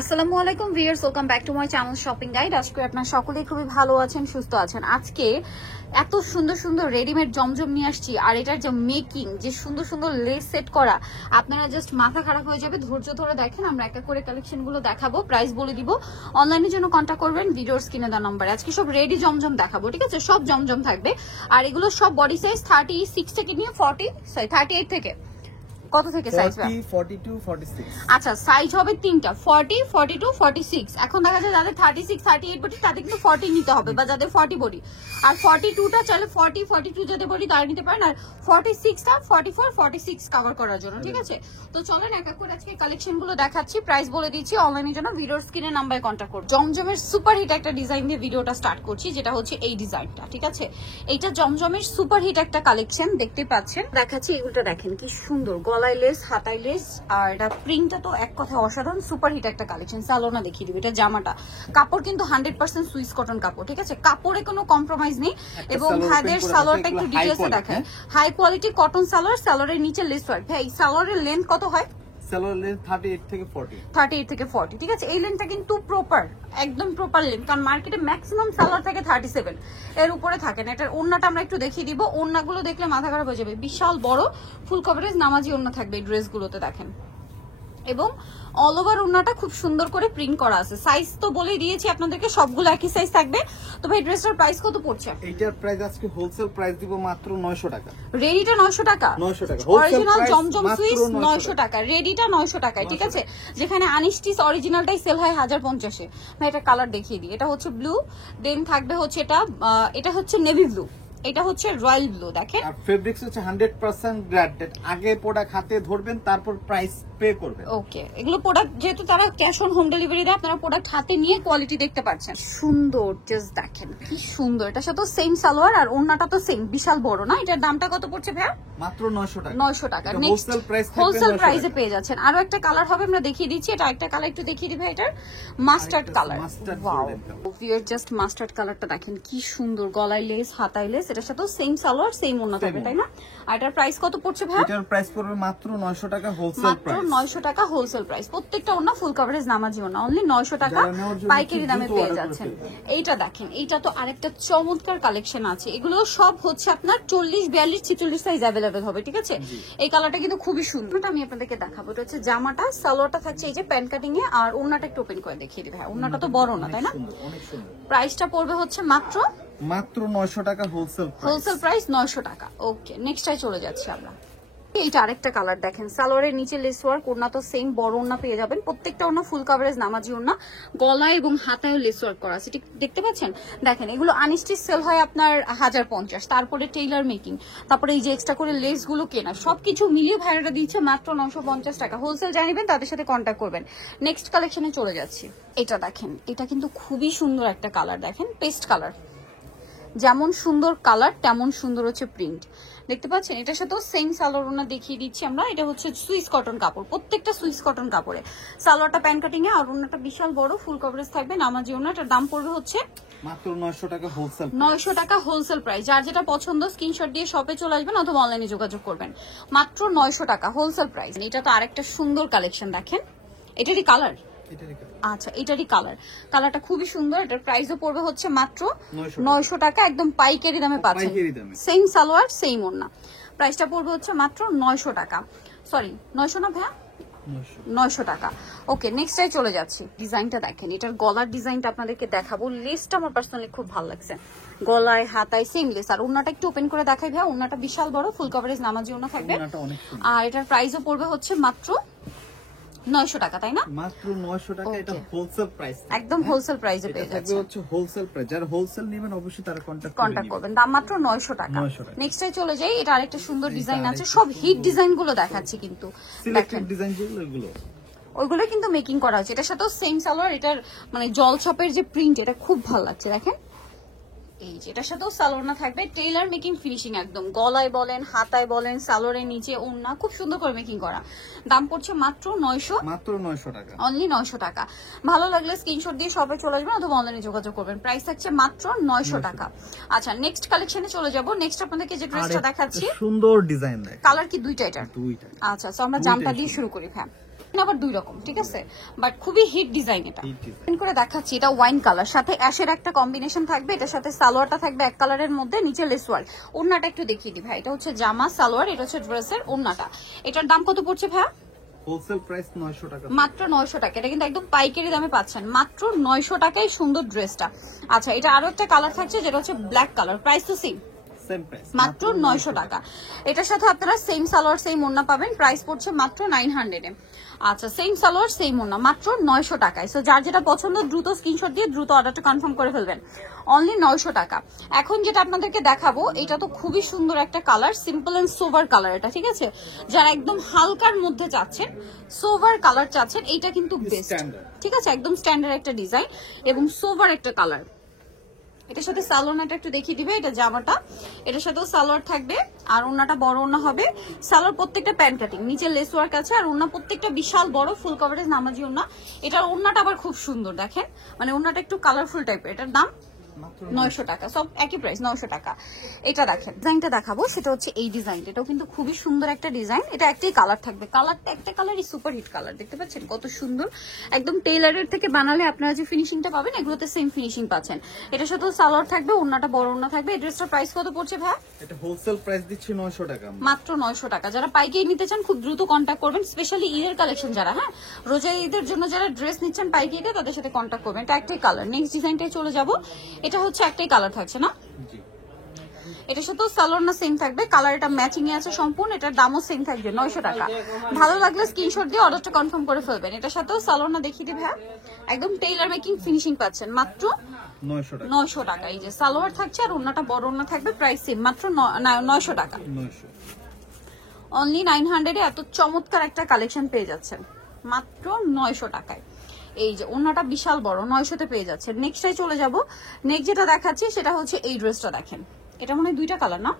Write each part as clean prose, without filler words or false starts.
আসসালামু আলাইকুম viewers, welcome back to my channel shopping guide. আজকে আপনারা সকলেই খুবই ভালো আছেন, সুস্থ আছেন। আজকে এত সুন্দর সুন্দর রেডিমেড জমজম নিয়ে আসছি, আর এটার যে মেকিং, যে সুন্দর সুন্দর লেস সেট করা, আপনারা জাস্ট মাথা খারাপ হয়ে যাবে। ধৈর্য ধরে দেখেন, আমরা একটা করে কালেকশনগুলো দেখাবো, প্রাইস বলে দিব। অনলাইনের জন্য কন্ট্যাক্ট করবেন ভিডিওর স্ক্রিনে দেওয়া নম্বরে। আজকে সব রেডি জমজম দেখাবো, ঠিক আছে? সব জমজম থাকবে, আর এগুলো সব বডি সাইজ 36 থেকে নিয়ে 38 থেকে কত থেকে সাইজ? 42 46। আচ্ছা, সাইজ হবে তিনটা, 40 42 46। এখন দেখা যায় যাদের 36 38 বডি তাদের কিন্তু 40 নিতে হবে, বা যাদের 40 বডি। আর 42টা চাইলে 40 42 যাদের বডি তারা নিতে পারেন, আর 46টা 44 46 কভার করার জন্য, ঠিক আছে? তো চলেন এক এক করে আজকে কালেকশন গুলো দেখাচ্ছি, প্রাইস বলে দিচ্ছি। অনলাইনের জন্য ভিডিওর স্ক্রিনে নাম্বারে কন্ট্যাক্ট করুন। জমজমের সুপার হিট একটা ডিজাইন দিয়ে ভিডিওটা স্টার্ট করছি, যেটা হচ্ছে এই ডিজাইনটা, ঠিক আছে? এইটা জমজমের সুপার হিট একটা কালেকশন, দেখতে পাচ্ছেন। দেখাচ্ছি এগুলোটা, দেখেন কি সুন্দর, গলায় লেস, হাতায় লেস, আর এটা প্রিন্টটা তো এক কথা অসাধারণ। সুপার হিট একটা কালেকশন। সালোনা দেখিয়ে দিবে। এটা জামাটা কাপড় কিন্তু 100% সুইস কটন কাপড়, ঠিক আছে? কাপড়ে কোনো কম্প্রোমাইজ নেই। এবং ভাইদের সালোয়ারটা একটু ডিটেইলসে দেখায়। হাই কোয়ালিটি কটন সালোয়ার, সালোয়ারের নিচে লেস ওয়ার্ক। ভাই সালোয়ারের লেন্থ কত হয়? সালোয়ার লেন্থ 38 থেকে 40। 38 থেকে 40, ঠিক আছে? এই লেন্থটা কিন্তু প্রপার, একদম প্রপার লেন্থ, কারণ মার্কেটে ম্যাক্সিমাম সালোয়ার থাকে 37, এর উপরে থাকে না। এটার ওড়নাটা আমরা একটু দেখিয়ে দিব। ওড়নাগুলো দেখলে মাথা খারাপ হয়ে যাবে, বিশাল বড় ফুল কভারেজ নামাজি ওড়না থাকবে এই ড্রেসগুলোতে, দেখেন। এবং অল ওভার ওড়নাটা খুব সুন্দর করে প্রিন্ট করা আছে। সাইজ তো বলেই দিয়েছি আপনাদেরকে, সবগুলো একই সাইজ থাকবে। তো ভাই ড্রেসটার প্রাইস কত পড়ছে? এইটার প্রাইস আজকে হোলসেল প্রাইস দিব মাত্র 900 টাকা। রেডিটা 900 টাকা, 900 টাকা। অরিজিনাল জমজম সুইস 900 টাকা, রেডিটা 900 টাকায়, ঠিক আছে? যেখানে আনিস্টিস অরিজিনালটাই সেল হয় 1050-এ। ভাই এটা কালার দেখিয়ে দিই। এটা হচ্ছে ব্লু, দেন থাকবে হচ্ছে এটা হচ্ছে নেভি ব্লু, এটা হচ্ছে রয়্যাল ব্লু, দেখেন। আর ফেব্রিক্স হচ্ছে 100% গ্রেডেড। আগে প্রোডাক্ট হাতে ধরবেন, তারপর প্রাইস পে করবেন। ওকে, এগুলো প্রোডাক্ট যেহেতু তারা ক্যাশ অন হোম ডেলিভারি দেয়, আপনারা প্রোডাক্ট হাতে নিয়ে কোয়ালিটি দেখতে পাচ্ছেন। সুন্দর, জাস্ট দেখেন কি সুন্দর। এটার সাথে সেম সালোয়ার, আর ওড়নাটা তো সেম, বিশাল বড় না? এটার দামটা কত পড়ছে ভাইয়া? মাত্র 900 টাকা। 900 টাকা। নেক্সট হোলসেল প্রাইসে পেয়ে যাচ্ছেন। আরো একটা কালার হবে, আমরা দেখিয়ে দিচ্ছি। এটা একটা কালার একটু দেখিয়ে দিই ভাই, এটার mustard colour. Wow, viewer just mustard কালারটা দেখেন কি সুন্দর, গলায় লেস, হাতায় লেস, এটার সাথে সেম সালোয়ার, সেম ওড়না থাকবে, তাই না? আর এটার প্রাইস কত পড়ছে ভাই? এটার প্রাইস পড়বে মাত্র 900 টাকা হোলসেল প্রাইস। মাত্র 900 টাকা হোলসেল প্রাইস। প্রত্যেকটা ওড়না ফুল কভারেজ নামাজি ওড়না, অনলি 900 টাকা পাইকারি দামে পেয়ে যাচ্ছেন। এইটা দেখেন, এইটা তো আরেকটা চমৎকার কালেকশন আছে। এগুলো সব হচ্ছে আপনার 40 42 46 সাইজ अवेलेबल হবে, ঠিক আছে? এই কালারটা কিন্তু খুবই সুন্দর, আমি আপনাদেরকে দেখাবো। এটা হচ্ছে জামাটা, সালোয়ারটা থাকছে এই যে প্যান্ট কাটিং এ, আর ওড়নাটা একটু ওপেন করে দেখিয়ে দিই ভাই। ওড়নাটা তো বড় না, তাই না? প্রাইসটা পড়বে হচ্ছে মাত্র 900 টাকা হোলসেল প্রাইস 900 টাকা। ওকে, নেক্সটটাই চলে যাচ্ছি আমরা। এইটা আরেকটা কালার দেখেন, সালোয়ারের নিচে লেস ওয়ার্ক, ওড়না তো সেম বড় ওড়না পেয়ে যাবেন। প্রত্যেকটা ওড়না ফুল কভারেজ নামাজি ওড়না, গলায় এবং হাতায় লেস ওয়ার্ক করা আছে, ঠিক দেখতে পাচ্ছেন? দেখেন, এগুলো আনস্টিচ সেল হয় আপনার 1050, তারপরে টেইলার মেকিং, তারপরে এই যে এক্সট্রা করে লেস গুলো কেনা, সবকিছু মিলিয়ে ভাইরাটা দিচ্ছে মাত্র 950 টাকা। হোলসেল জানিবেন, তাদের সাথে কন্ট্যাক্ট করবেন। নেক্সট কালেকশনে চলে যাচ্ছি। এটা দেখেন, এটা কিন্তু খুবই সুন্দর একটা কালার, দেখেন পেস্ট কালার। যেমন সুন্দর কালার তেমন সুন্দর হচ্ছে প্রিন্ট, দেখতে পাচ্ছেন? এটার সাথেও সেম সালোয়ার ওনা দেখিয়ে দিচ্ছি আমরা। এটা হচ্ছে সুইস কটন কাপড়, প্রত্যেকটা সুইস কটন কাপড়ে। সালোয়ারটা প্যান্ট কাটিং এ, আর ওনাটা বিশাল বড় ফুল কভারেজ থাকবে নামাজি ওনা। এটার দাম পড়বে হচ্ছে মাত্র 900 টাকা হোলসেল। 900 টাকা হোলসেল প্রাইস। যার যেটা পছন্দ স্ক্রিনশট দিয়ে শপে চলে আসবেন অথবা অনলাইনে যোগাযোগ করবেন। মাত্র 900 টাকা হোলসেল প্রাইস। এটা তো আরেকটা সুন্দর কালেকশন, দেখেন। এটারই কালার, আচ্ছা এটারই কালার, কালারটা খুবই সুন্দর। এটার প্রাইসও পড়বে হচ্ছে মাত্র 900 টাকা, একদম পাইকারি দামে পাচ্ছেন। সেম সালোয়ার সেম ওড়না, প্রাইসটা পড়বে হচ্ছে মাত্র 900 টাকা। সরি 900 না ভাইয়া, 900 টাকা। ওকে, নেক্সটটাই চলে যাচ্ছি। ডিজাইনটা দেখেন, এটার গলার ডিজাইনটা আপনাদেরকে দেখাবো। লেসটা আমার পার্সোনালি খুব ভালো লাগছে, গলায় হাতায় সেম লেস। আর ওড়নাটা একটু ওপেন করে দেখাই ভাইয়া। ওড়নাটা বিশাল বড় ফুল কভারেজ নামাজি ওড়না থাকবে, আর এটার প্রাইসও পড়বে হচ্ছে মাত্র 900 টাকা, তাই না? মাত্র 900 টাকা। এটা হোলসেল প্রাইস, একদম হোলসেল প্রাইসে পেয়ে যাচ্ছে। এটা হচ্ছে হোলসেল প্রাইস। যারা হোলসেল নেবেন অবশ্যই তারা কন্টাক্ট করবেন। দাম মাত্র 900 টাকা। নেক্সটে চলে যাই। এটা আরেকটা সুন্দর ডিজাইন আছে, সব হিট ডিজাইন গুলো দেখাচ্ছি কিন্তু। সিলেক্টেড ডিজাইন যেগুলো ওইগুলো কিন্তু মেকিং করা হয়েছে। এটার সাথেও সেম সালোয়ার, এটার মানে জল ছপের যে প্রিন্ট, এটা খুব ভালো লাগছে, দেখেন। এই যে এটার সাথেও সালোয়ার থাকবে, টেইলার মেকিং ফিনিশিং একদম, গলায় বলেন হাতায় বলেন, সালোয়ারের নিচে ওড়না খুব সুন্দর করে মেকিং করা। দাম পড়ছে মাত্র 900 টাকা, অনলি 900 টাকা। ভালো লাগলে স্ক্রিনশট দিয়ে শপে চলে আসবেন অথবা অনলাইনে যোগাযোগ করবেন। প্রাইস থাকছে মাত্র 900 টাকা। আচ্ছা, নেক্সট কালেকশনে চলে যাব। নেক্সট আপনাদেরকে যে ড্রেসটা দেখাচ্ছি, সুন্দর ডিজাইন, কালার কি দুইটা? এটা দুইটা। আচ্ছা, সো আমরা জামটা দিয়ে শুরু করি। হ্যাঁ, আবার দুই রকম, ঠিক আছে, বাট খুবই হিট ডিজাইন। এটা Hit design। Open করে দেখাচ্ছি, এটা ওয়াইন কালার সাথে অ্যাশের একটা কম্বিনেশন থাকবে, এটার সাথে সালোয়ারটা থাকবে এক কালারের মধ্যে, নিচে লেস ওয়ার্ক। ওড়নাটা একটু দেখিয়ে দিই ভাই, এটা হচ্ছে জামা সালোয়ার, এটা হচ্ছে ড্রেসের ওড়নাটা। এটার দাম কত পড়ছে ভাইয়া? হোলসেল প্রাইস 900 টাকা, মাত্র 900 টাকা। এটা কিন্তু একদম পাইকারি দামে পাচ্ছেন, মাত্র 900 টাকায় সুন্দর ড্রেসটা। আচ্ছা, এটা আরো একটা কালার থাকছে যেটা হচ্ছে ব্ল্যাক কালার, প্রাইস তো সেম, সেম প্রাইস মাত্র 900 টাকা। এটার সাথে আপনারা সেম সালোয়ার সেম ওড়না পাবেন, প্রাইস পড়ছে মাত্র 900 এ। আচ্ছা, সেম সালোয়ার সেম ওড়না মাত্র 900 টাকায়। সো যার যেটা পছন্দ দ্রুত স্ক্রিনশট দিয়ে দ্রুত অর্ডারটা কনফার্ম করে ফেলবেন, অনলি 900 টাকা। এখন যেটা আপনাদেরকে দেখাবো, এটা তো খুবই সুন্দর একটা colour, simple and sober colour এটা, ঠিক আছে। যারা একদম হালকার মধ্যে চাচ্ছেন, সোভার কালার চাচ্ছেন, এইটা কিন্তু বেস্ট, Standard। ঠিক আছে, একদম স্ট্যান্ডার্ড একটা ডিজাইন এবং সোভার একটা কালার। এটার সাথে সালোয়ারটা একটু দেখিয়ে দিবে, এটা জামাটা, এটার সাথেও সালোয়ার থাকবে আর ওন্নাটা বড় ওন্না হবে। সালোয়ার প্রত্যেকটা প্যান্ট কাটিং, নিচে লেস ওয়ার্ক আছে, আর ওন্না প্রত্যেকটা বিশাল বড় ফুল কভারেজ নামাজি ওন্না। এটার ওন্নাটা আবার খুব সুন্দর, দেখেন, মানে ওন্নাটা একটু কালারফুল টাইপের। এটার দাম মাত্র 900 টাকা, সব একই প্রাইস 900 টাকা। এটা দেখেন, ডিজাইনটা দেখাবো, সেটা হচ্ছে এই ডিজাইন। এটাও কিন্তু খুবই সুন্দর একটা ডিজাইন। এটা একটাই কালার থাকবে, কালারটা একটা কালারই সুপার হিট কালার, দেখতে পাচ্ছেন কত সুন্দর। একদম টেইলারের থেকে বানালে আপনারা যে ফিনিশিংটা পাবেন, এগুলোতে সেম ফিনিশিং পাচ্ছেন। এটার সাথেও সালোয়ার থাকবে, ওন্নাটা বড় ওন্না থাকবে। এই ড্রেসটার প্রাইস কত পড়ছে ভাই? এটা হোলসেল প্রাইস দিচ্ছি 900 টাকা, মাত্র 900 টাকা। যারা পাইকারি নিতে চান খুব দ্রুত কন্ট্যাক্ট করবেন, স্পেশালি ঈদের কালেকশন যারা, হ্যাঁ, রোজা ঈদের জন্য যারা ড্রেস নিচ্ছেন পাইকারিতে, তাদের সাথে কন্ট্যাক্ট করবেন। এটা একটাই কালার। নেক্সট ডিজাইনটাই চলে যাব, এটা হচ্ছে একটাই কালার থাকছে না, জি। এটার সাথেও সালোয়ার না সেম থাকবে, কালার এটা ম্যাচিং এ আছে সম্পূর্ণ। এটার দামও সেম থাকবে 900 টাকা। ভালো লাগলে স্ক্রিনশট দিয়ে অর্ডারটা কনফার্ম করে ফেলবেন। এটার সাথেও সালোয়ার না দেখিয়ে দিবে, হ্যাঁ, একদম টেইলার মেকিং ফিনিশিং পাচ্ছেন মাত্র 900 টাকা, 900 টাকা। এই যে সালোয়ার থাকছে আর ওন্নাটা বড় ওন্না থাকবে, প্রাইস সেম, মাত্র 900 টাকা। 900। অনলি 900 এ এত চমৎকার একটা কালেকশন পেয়ে যাচ্ছেন মাত্র 900 টাকায়। এই যে ওন্নাটা বিশাল বড়, 900 তে পেয়ে যাচ্ছেন। নেক্সটে চলে যাব। নেক্সট যেটা দেখাচ্ছি সেটা হচ্ছে এই ড্রেসটা দেখেন, এটা মনে হয় দুইটা কালার না,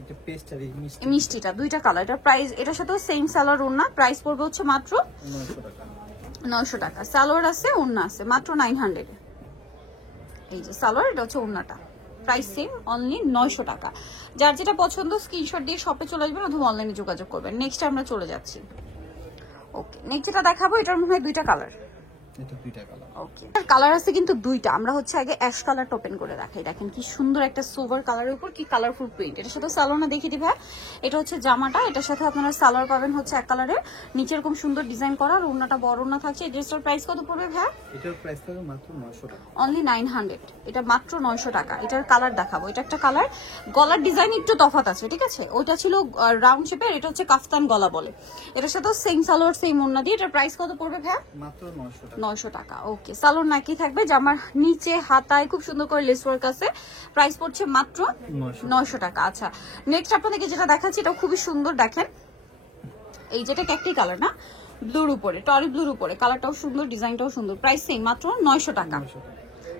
এটা পেস্ট আর এই মিষ্টিটা দুইটা কালার। এটা প্রাইস, এটার সাথেও সেম সালোয়ার ওন্না, প্রাইস পড়বে হচ্ছে মাত্র 900 টাকা। 900 টাকা। সালোয়ার আছে ওন্না আছে, মাত্র 900 এ। এই যে সালোয়ার, এটা হচ্ছে ওন্নাটা, প্রাইস সেম, অনলি 900 টাকা। যার যেটা পছন্দ স্ক্রিনশট দিয়ে শপে চলে আসবেন অথবা অনলাইনে যোগাযোগ করবেন। নেক্সট আমরা চলে যাচ্ছি। ওকে, নেক্সট যেটা দেখাবো, এটার মনে হয় দুইটা কালার। এটা দুইটা কালার। ওকে, কালার আছে কিন্তু দুইটা। আমরা হচ্ছে আগে অ্যাশ কালারটা ওপেন করে রাখি। দেখেন কি সুন্দর একটা সোভার কালারের উপর কি কালারফুল প্রিন্ট। এটার সাথে সালোয়ার দেখিয়ে দিবে, এটা হচ্ছে জামাটা, এটার সাথে আপনারা সালোয়ার পাবেন হচ্ছে এক কালারের, নিচে এরকম সুন্দর ডিজাইন করা, আর ওন্নাটা বড় ওন্না থাকছে। এই ড্রেসটার প্রাইস কত পড়বে ভাই? এটার প্রাইস থাকবে মাত্র 900 টাকা, অনলি 900। এটা মাত্র 900 টাকা। এটার কালার দেখাবো, এটা একটা কালার, গলার ডিজাইন একটু তফাৎ আছে, ঠিক আছে, ওইটা ছিল রাউন্ড শেপের, এটা হচ্ছে কাফতান গলা বলে। এটার সাথে সেম সালোয়ার সেম ওন্না দিয়ে। এটার প্রাইস কত পড়বে ভাই? মাত্র 900 টাকা, 900 টাকা। ওকে, সালোয়ার নাকি থাকবে, জামার নিচে হাতায় খুব সুন্দর করে লেস ওয়ার্ক আছে, প্রাইস পড়ছে মাত্র 900 টাকা। আচ্ছা, নেক্সট আপনাদেরকে যেটা দেখাচ্ছি, এটা খুবই সুন্দর, দেখেন, এই যেটা ক্যাকটি কালার না, ব্লুর উপরে, টরি ব্লুর উপরে, কালারটাও সুন্দর, ডিজাইনটাও সুন্দর, প্রাইস সেম, মাত্র 900 টাকা।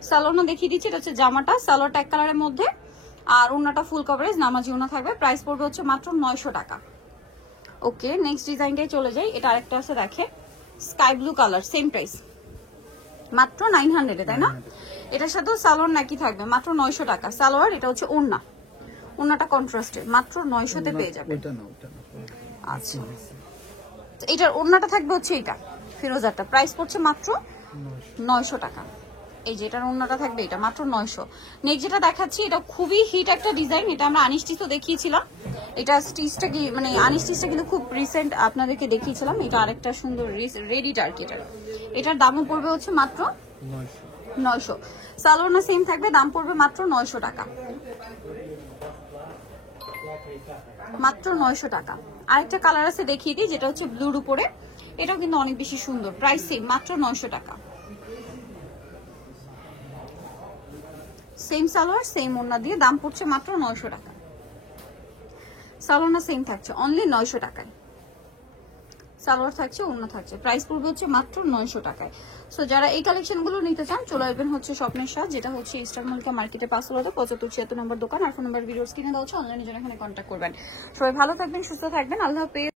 সালোয়ার দেখিয়ে দিচ্ছি, এটা হচ্ছে জামাটা, সালোয়ারটা এক কালারের মধ্যে, আর ওন্নাটা ফুল কভারেজ নামাজি ওন্না থাকবে, প্রাইস পড়বে হচ্ছে মাত্র 900 টাকা। ওকে, নেক্সট ডিজাইনটাই চলে যাই। এটা আরেকটা আছে, দেখে sky blue colour, same price, মাত্র 900 তাই না? এটার সাথেও সালোয়ার নাকি থাকবে, মাত্র 900 টাকা সালোয়ার। এটা হচ্ছে ওন্না, ওন্নাটা কন্ট্রাস্টেড, মাত্র 900 তে পেয়ে যাবে। ওটা না, ওটা না। আচ্ছা, এটার ওন্নাটা থাকবে হচ্ছে এটা ফিরোজারটা, প্রাইস পড়ছে মাত্র 900 টাকা। এই যে এটার ওন্নাটা থাকবে, এটা মাত্র 900। নেক্সট যেটা দেখাচ্ছি, এটা খুবই হিট একটা ডিজাইন, এটা আমরা আনস্টিচ তো দেখিয়েছিলাম। এটা স্টিচটা কি মানে আনস্টিচটা কিন্তু খুব রিসেন্ট আপনাদেরকে দেখিয়েছিলাম। এটা আরেকটা সুন্দর রেডি টার্কি। এটার দামও পড়বে হচ্ছে মাত্র 900। সালোয়ার না সেম থাকবে, দাম পড়বে মাত্র 900 টাকা, মাত্র 900 টাকা। আরেকটা কালার আছে দেখিয়ে দিই, যেটা হচ্ছে ব্লুর উপরে, এটাও কিন্তু অনেক বেশি সুন্দর, প্রাইস সেম, মাত্র 900 টাকা। সেম সালোয়ার সেম ওন্না দিয়ে, দাম পড়ছে মাত্র 900 টাকা। সালোয়ার না সেম থাকছে, অনলি 900 টাকায় সালোয়ার থাকছে, ওন্না থাকছে, প্রাইস পড়বে হচ্ছে মাত্র 900 টাকায়। সো যারা এই কালেকশন গুলো নিতে চান চলে আসবেন হচ্ছে স্বপ্নের সাথ, যেটা হচ্ছে ইস্টার্ন মল্লিকা মার্কেটে 7576 নম্বর দোকান, আর ফোন নাম্বার ভিডিওস কিনে দেওয়া হচ্ছে, অনলাইনে জন্য এখানে কন্ট্যাক্ট করবেন। সবাই ভালো থাকবেন, সুস্থ থাকবেন, আল্লাহ হাফেজ।